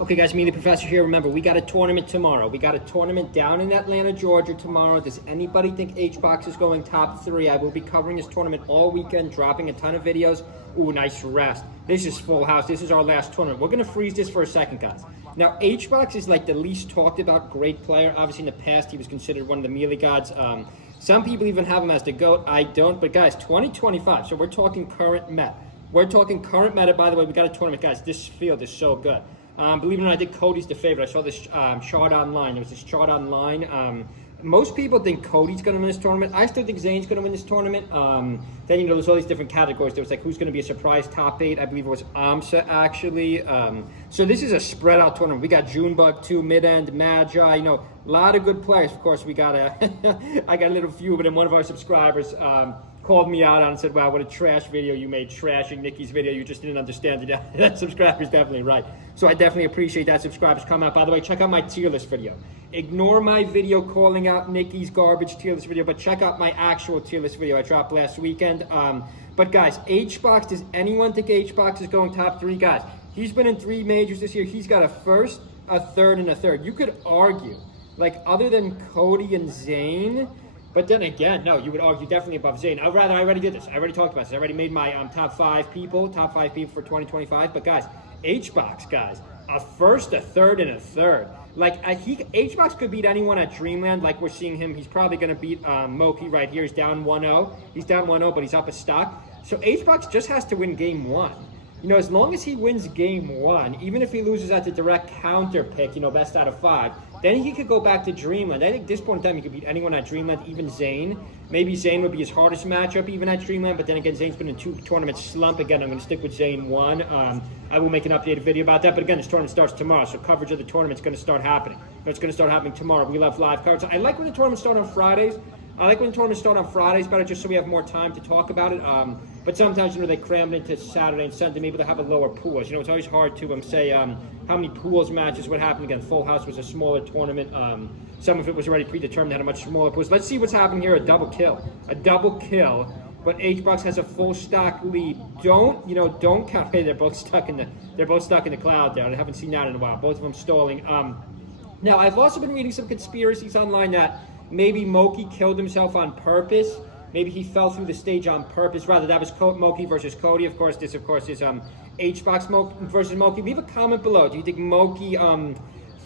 Okay, guys, me, the professor here. Remember, we got a tournament tomorrow. We got a tournament down in Atlanta, Georgia tomorrow. Does anybody think HBOX is going top 3? I will be covering this tournament all weekend, dropping a ton of videos. Ooh, nice rest. This is full house. This is our last tournament. We're going to freeze this for a second, guys. Now, HBOX is like the least talked about great player. Obviously, in the past, he was considered one of the melee gods. Some people even have him as the GOAT. I don't. But, guys, 2025. So we're talking current meta. We're talking current meta. By the way, we got a tournament. Guys, this field is so good. Believe it or not, I think Cody's the favorite. I saw this chart online. There was this chart online. Most people think Cody's going to win this tournament. I still think Zayn's going to win this tournament. Then, there's all these different categories. There was like who's going to be a surprise top 8. I believe it was Amsa, actually. So this is a spread out tournament. We got Junebug, 2, Mid-End, Magi. A lot of good players. Of course, we got I got a little few, but then one of our subscribers called me out on and said, wow, what a trash video you made, trashing Nikki's video. You just didn't understand it. That subscriber's definitely right. So I definitely appreciate that subscribers come out. By the way, check out my tier list video. Ignore my video calling out Nikki's garbage tier list video, but check out my actual tier list video I dropped last weekend. But guys, HBOX, does anyone think HBOX is going top 3? Guys, he's been in 3 majors this year. He's got a first, a third, and a third. You could argue, like other than Cody and Zayn, but then again, no, you would argue definitely above Zayn. I already did this. I already talked about this. I already made my top 5 people for 2025. But guys, HBOX, guys, a first, a third, and a third. Like, HBOX could beat anyone at Dreamland. Like we're seeing him. He's probably going to beat Moki right here. He's down 1-0. He's down 1-0, but he's up a stock. So HBOX just has to win game 1. As long as he wins game 1, even if he loses at the direct counter pick, best out of 5, then he could go back to Dreamland. I think at this point in time, he could beat anyone at Dreamland, even Zayn. Maybe Zayn would be his hardest matchup, even at Dreamland. But then again, Zayn's been in 2 tournaments slump. Again, I'm going to stick with Zayn 1. I will make an updated video about that. But again, this tournament starts tomorrow, so coverage of the tournament's going to start happening. It's going to start happening tomorrow. We love live coverage. I like when the tournaments start on Fridays. I like when the tournaments start on Fridays better, just so we have more time to talk about it. But sometimes, they cram it into Saturday and Sunday, maybe they'll have a lower pools. It's always hard to say how many pools matches, what happened. Again, Full House was a smaller tournament. Some of it was already predetermined, had a much smaller pools. Let's see what's happening here, a double kill. But HBOX has a full stock lead. Don't count. Hey, they're both stuck in the cloud there. I haven't seen that in a while. Both of them stalling. Now, I've also been reading some conspiracies online that maybe Moki killed himself on purpose. Maybe he fell through the stage on purpose. Rather, that was Moki versus Cody. Of course, this is HBOX versus Moki. Leave a comment below. Do you think Moki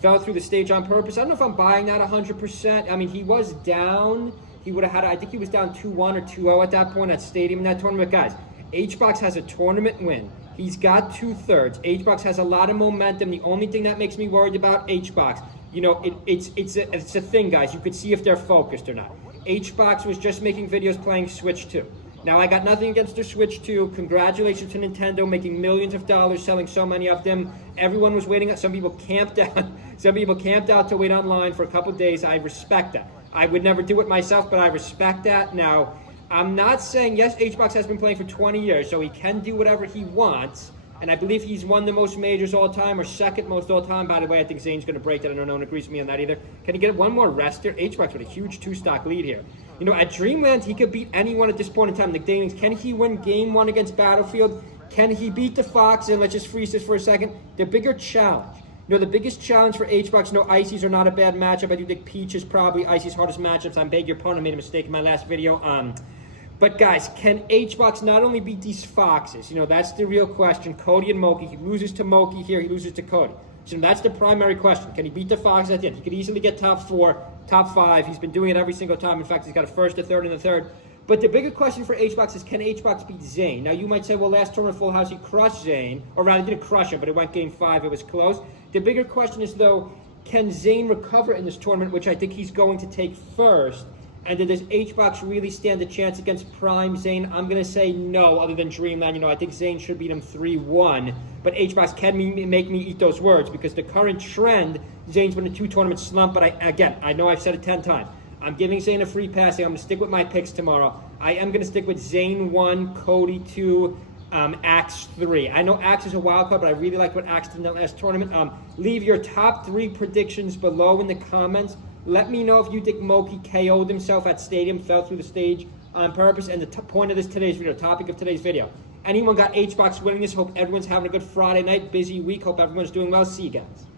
fell through the stage on purpose? I don't know if I'm buying that 100%. I mean, he was down. He would have had, I think he was down 2-1 or 2-0 at that point at Stadium in that tournament. Guys, HBOX has a tournament win. He's got 2/3. HBOX has a lot of momentum. The only thing that makes me worried about HBOX, it's a thing, guys. You could see if they're focused or not. HBOX was just making videos playing Switch 2. Now, I got nothing against the Switch 2. Congratulations to Nintendo making millions of dollars, selling so many of them. Everyone was waiting. Some people camped out. Some people camped out to wait online for a couple days. I respect that. I would never do it myself, but I respect that. Now, I'm not saying, yes, HBOX has been playing for 20 years, so he can do whatever he wants. And I believe he's won the most majors all time, or second most all time. By the way, I think Zayn's going to break that. I know no one agrees with me on that either. Can he get one more rest here? HBOX with a huge 2-stock lead here. At Dreamland, he could beat anyone at this point in time. The Dailings, can he win game 1 against Battlefield? Can he beat the Fox? And let's just freeze this for a second. The bigger challenge. The biggest challenge for HBOX, Ices are not a bad matchup. I do think Peach is probably Icy's hardest matchups. I beg your pardon, I made a mistake in my last video. But guys, can HBOX not only beat these Foxes? That's the real question. Cody and Moki. He loses to Moki here. He loses to Cody. So that's the primary question. Can he beat the Foxes at the end? He could easily get top 4, top 5. He's been doing it every single time. In fact, he's got a first, a third, and a third. But the bigger question for HBOX is, can HBOX beat Zayn? Now, you might say, well, last tournament Full House, he crushed Zayn. Or rather, he didn't crush him, but it went game 5. It was close. The bigger question is, though, can Zayn recover in this tournament, which I think he's going to take first? And does HBOX really stand a chance against Prime Zayn? I'm going to say no, other than Dreamland. I think Zayn should beat him 3-1. But HBOX can make me eat those words, because the current trend, Zayn's been a 2-tournament slump. But I know I've said it 10 times. I'm giving Zayn a free pass. I'm going to stick with my picks tomorrow. I am going to stick with Zayn 1, Cody 2, Axe 3. I know Axe is a wild card, but I really like what Axe did in that last tournament. Leave your top 3 predictions below in the comments. Let me know if you think Moki KO'd himself at Stadium, fell through the stage on purpose. And the point of today's video, topic of today's video, Anyone got HBOX winning this? Hope everyone's having a good Friday night. Busy week. Hope everyone's doing well. See you guys.